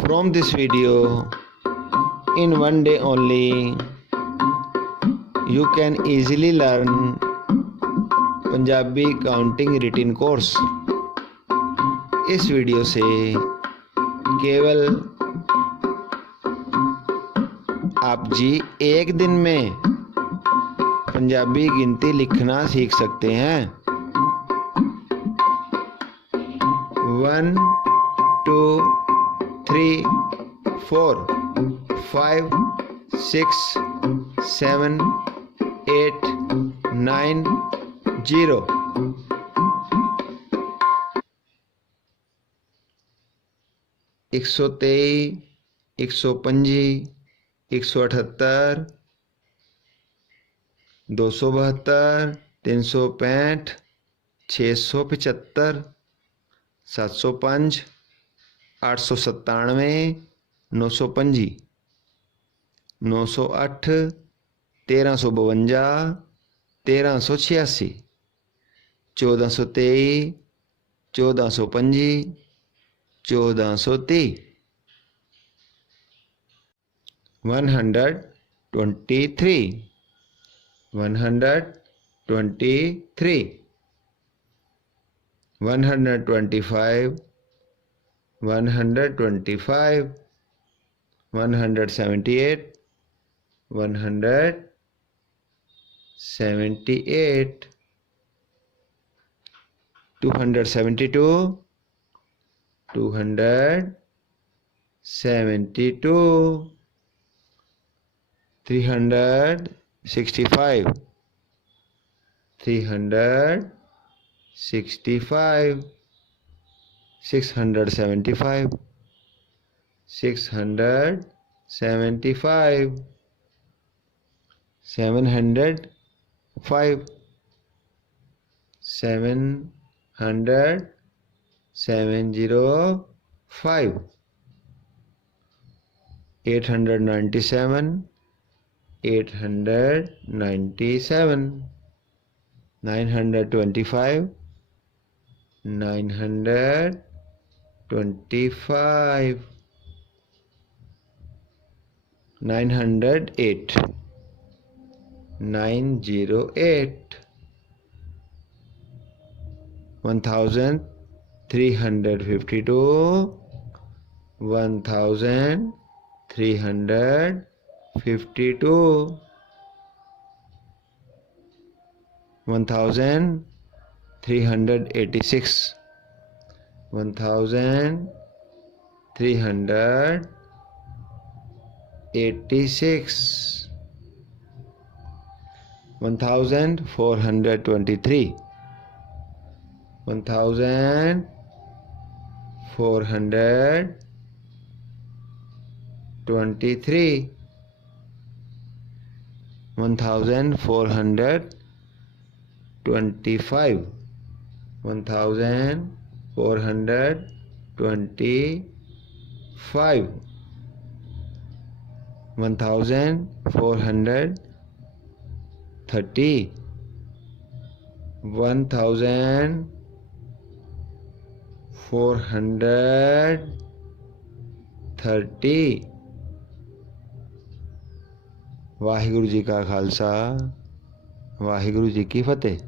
From this video, in one day only, you can easily learn Punjabi counting रिटिन course. इस video से केवल आप जी एक दिन में पंजाबी गिनती लिखना सीख सकते हैं। 1 2 3 4 5 6 7 8 9 0। एक सौ 125 178 272 365 675 705 897 925 908 1352 1386 1423 1425 1430 123 123 125 125 178 178 272 272 365 365 675 675 705 700 705 897 897 925 925 908 908 1352 1352 1386 1386 1423 1423 1425 1425 1430 1430। वाहिगुरु जी का खालसा वाहिगुरु जी की फतेह।